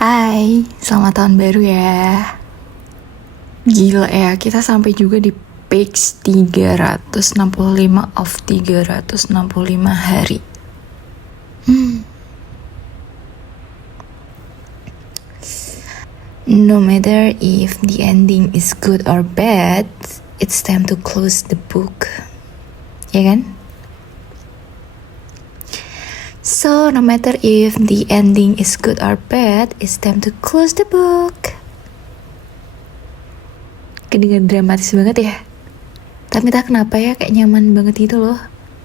Hai, selamat tahun baru ya. Gila ya, kita sampai juga di page 365 of 365 hari. No matter if the ending is good or bad, it's time to close the book. Ya kan? So, no matter if the ending is good or bad, it's time to close the book. Kedengar dramatis banget ya. Tapi tak kenapa ya, kayak nyaman banget gitu loh.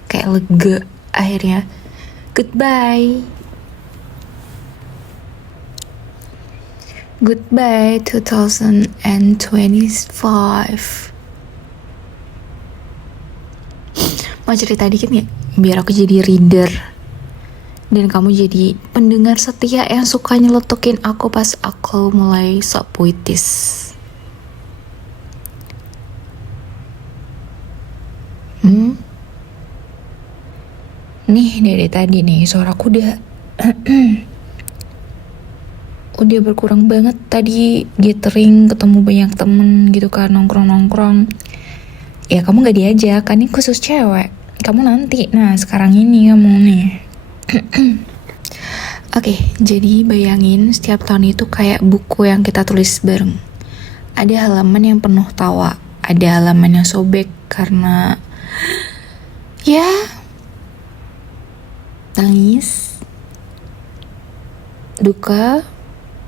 Kayak lega akhirnya. Goodbye. Goodbye 2025. Mau cerita dikit gak? Biar aku jadi reader dan kamu jadi pendengar setia yang suka nyeletukin aku pas aku mulai sok puitis. Nih dari tadi nih suaraku udah berkurang banget. Tadi gathering ketemu banyak temen gitu kan, nongkrong. Ya kamu gak diajak, kan ini khusus cewek. Kamu nanti, nah sekarang ini kamu nih. Oke, jadi bayangin setiap tahun itu kayak buku yang kita tulis bareng. Ada halaman yang penuh tawa, ada halaman yang sobek karena ya tangis, duka,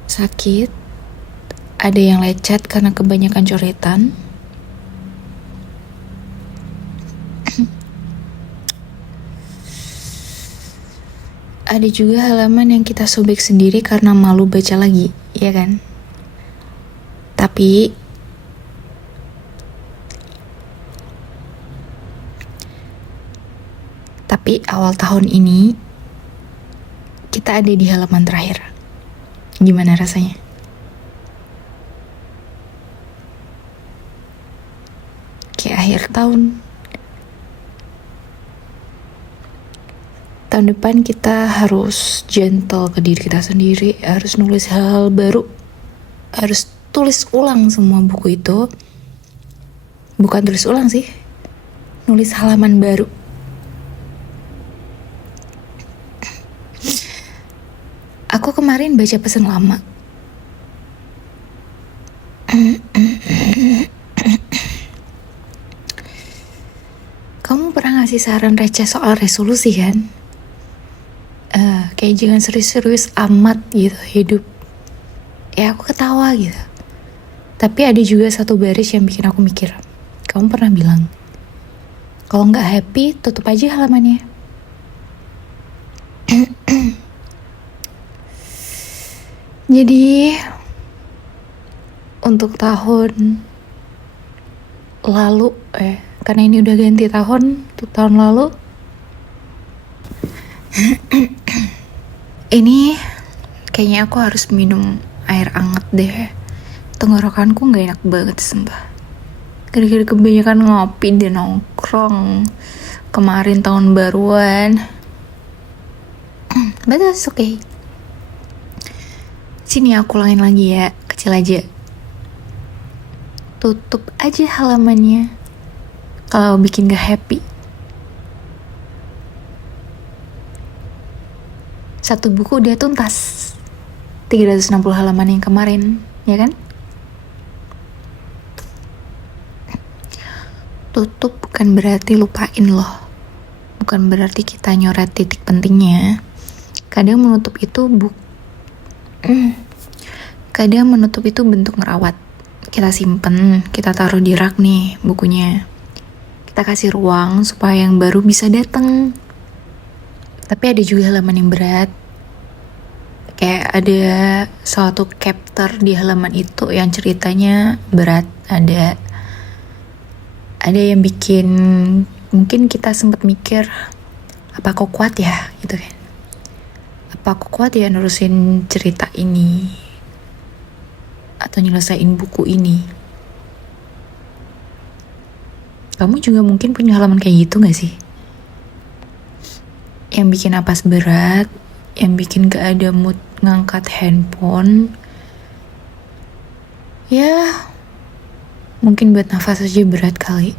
sakit, ada yang lecet karena kebanyakan coretan. Ada juga halaman yang kita sobek sendiri karena malu baca lagi, ya kan? Tapi awal tahun ini kita ada di halaman terakhir. Gimana rasanya? Kayak akhir tahun. Tahun depan kita harus gentle ke diri kita sendiri, harus nulis hal baru, harus tulis ulang semua buku itu. Bukan tulis ulang sih, nulis halaman baru. Aku kemarin baca pesan lama. Kamu pernah ngasih saran receh soal resolusi kan? Kayak jangan serius-serius amat gitu hidup. Ya aku ketawa gitu. Tapi ada juga satu baris yang bikin aku mikir. Kamu pernah bilang, kalau nggak happy tutup aja halamannya. Jadi untuk tahun lalu karena ini udah ganti tahun, untuk tahun lalu ini kayaknya aku harus minum air anget deh. Tenggorokanku gak enak banget sumpah. Gara-gara kebanyakan ngopi dan nongkrong kemarin tahun baruan. But that's okay. Sini aku ulangin lagi ya, kecil aja. Tutup aja halamannya kalau bikin gak happy. Satu buku udah tuntas, 360 halaman yang kemarin, ya kan? Tutup bukan berarti lupain loh. Bukan berarti kita nyoret titik pentingnya. Kadang menutup itu bentuk ngerawat. Kita simpen, kita taruh di rak nih bukunya. Kita kasih ruang supaya yang baru bisa datang. Tapi ada juga halaman yang berat. Kayak ada suatu chapter di halaman itu yang ceritanya berat. Ada yang bikin mungkin kita sempat mikir, apa aku kuat ya gitu kan? Apa aku kuat ya nurusin cerita ini atau nyelesain buku ini? Kamu juga mungkin punya halaman kayak gitu gak sih? Yang bikin napas berat, yang bikin gak ada mood ngangkat handphone, ya mungkin buat nafas aja berat kali.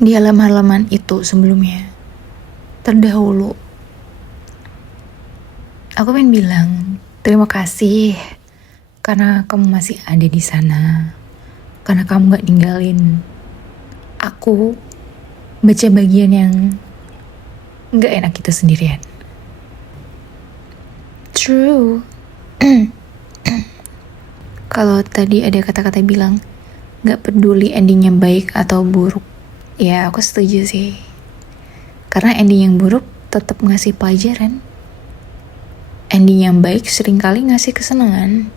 Di halaman-halaman itu sebelumnya, terdahulu, aku pengen bilang terima kasih karena kamu masih ada di sana, karena kamu gak ninggalin aku baca bagian yang gak enak kita sendirian. True. Kalau tadi ada kata-kata bilang gak peduli endingnya baik atau buruk, ya aku setuju sih. Karena ending yang buruk tetap ngasih pelajaran. Ending yang baik seringkali ngasih kesenangan.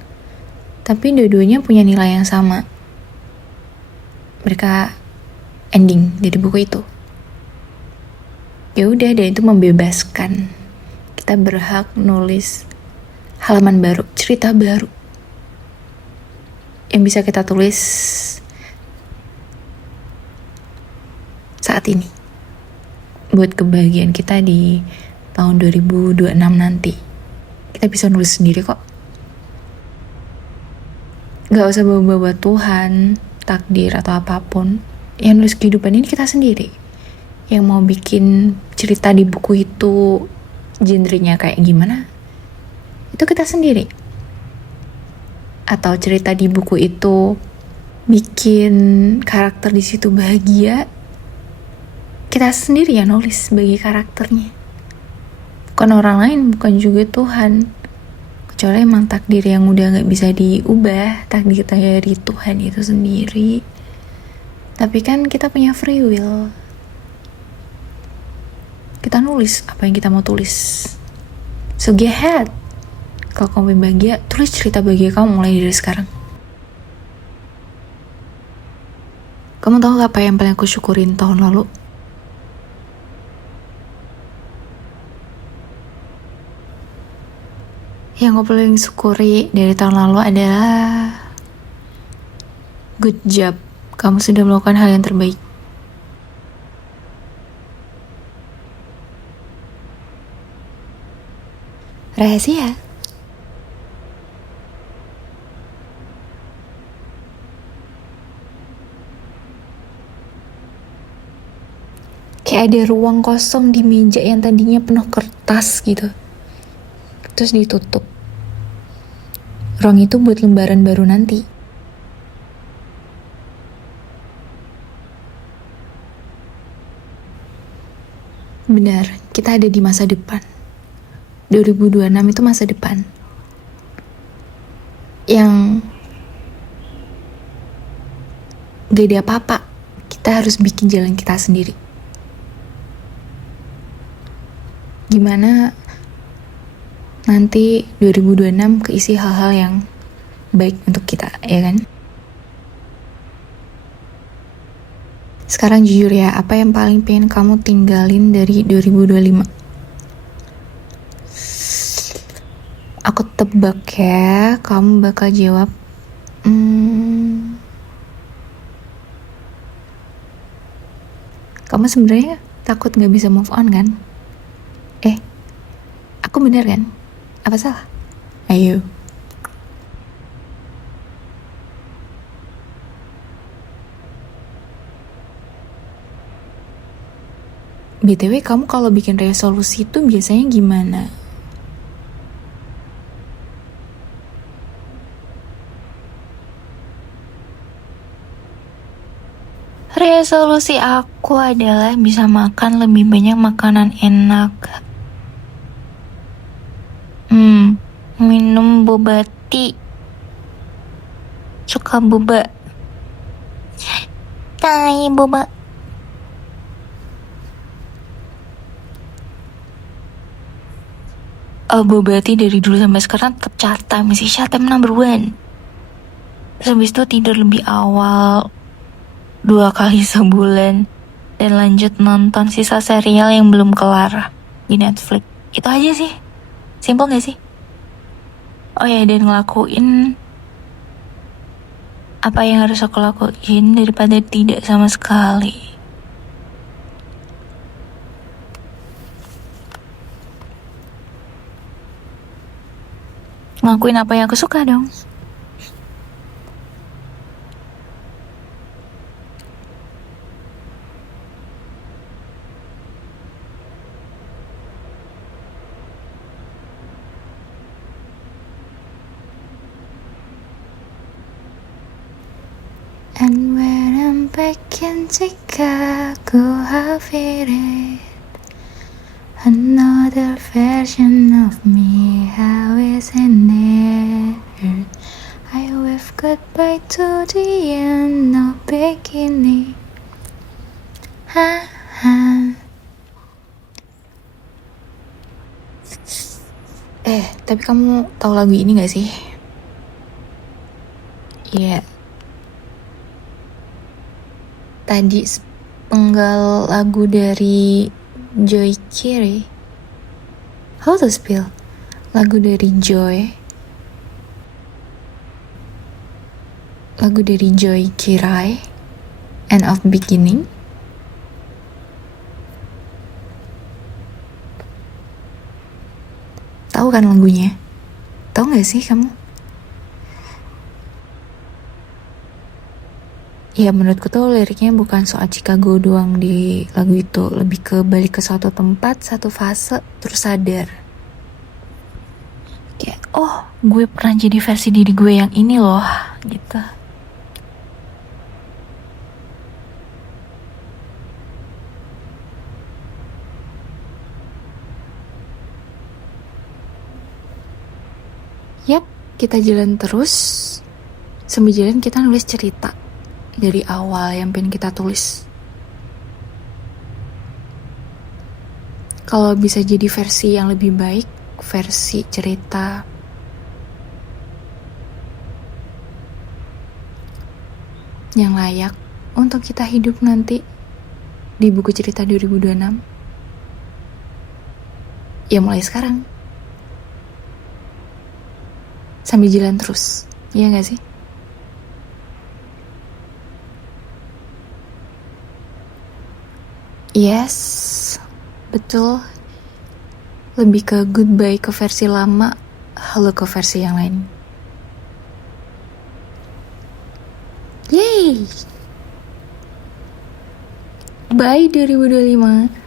Tapi dua-duanya punya nilai yang sama. Mereka ending dari buku itu. Ya udah, dan itu membebaskan. Kita berhak nulis halaman baru, cerita baru yang bisa kita tulis saat ini buat kebahagiaan kita di tahun 2026 nanti. Kita bisa nulis sendiri kok. Gak usah bawa-bawa Tuhan, takdir atau apapun. Yang nulis kehidupan ini kita sendiri. Yang mau bikin cerita di buku itu genrenya kayak gimana, itu kita sendiri. Atau cerita di buku itu bikin karakter di situ bahagia, kita sendiri yang nulis sebagai karakternya. Bukan orang lain, bukan juga Tuhan. Kecuali emang takdir yang udah gak bisa diubah, takdir dari Tuhan itu sendiri. Tapi kan kita punya free will. Kita nulis apa yang kita mau tulis. So go ahead. Kalau kamu bahagia, tulis cerita bahagia kamu mulai dari sekarang. Kamu tahu gak apa yang paling aku syukurin tahun lalu? Yang aku paling syukuri dari tahun lalu adalah good job. Kamu sudah melakukan hal yang terbaik. Rahasia. Kayak ada ruang kosong di meja yang tadinya penuh kertas gitu. Terus ditutup. Ruang itu buat lembaran baru nanti. Benar, kita ada di masa depan. 2026 itu masa depan. Yang gak ada apa-apa. Kita harus bikin jalan kita sendiri. Gimana nanti 2026 keisi hal-hal yang baik untuk kita, ya kan? Sekarang jujur ya, apa yang paling pengen kamu tinggalin dari 2025? Aku tebak ya, kamu bakal jawab kamu sebenarnya takut gak bisa move on kan? Aku bener kan? Apa salah? Ayo. BTW, kamu kalau bikin resolusi itu biasanya gimana? Resolusi aku adalah bisa makan lebih banyak makanan enak. Minum boba tea. Suka boba. Tai boba. Boba tea dari dulu sampai sekarang tetap carta, masih Shatem number 1. Terus habis itu tidur lebih awal 2 kali sebulan dan lanjut nonton sisa serial yang belum kelar di Netflix. Itu aja sih. Simple gak sih? Oh ya, dan ngelakuin apa yang harus aku lakuin daripada tidak sama sekali. Ngelakuin apa yang aku suka dong. And when I'm back in Chicago, I feel it. Another version of me, how isn't it? I wave goodbye to the end of beginning. Ha ha. Tapi kamu tahu lagu ini gak sih? Iya. Tadi penggal lagu dari Joy Kirai. How to spell? Lagu dari Joy. Lagu dari Joy Kirai. End of Beginning. Tahu kan lagunya? Tahu gak sih kamu? Ya menurutku tuh liriknya bukan soal Chicago doang di lagu itu. Lebih ke balik ke suatu tempat, satu fase, terus sadar. Kayak, oh gue pernah jadi versi diri gue yang ini loh, gitu. Yap, kita jalan terus. Sambil jalan kita nulis cerita dari awal yang pengen kita tulis. Kalau bisa jadi versi yang lebih baik, versi cerita yang layak untuk kita hidup nanti di buku cerita 2026. Ya mulai sekarang. Sambil jalan terus, iya gak sih? Yes, betul. Lebih ke goodbye ke versi lama, halo ke versi yang lain. Yeay! Bye 2025.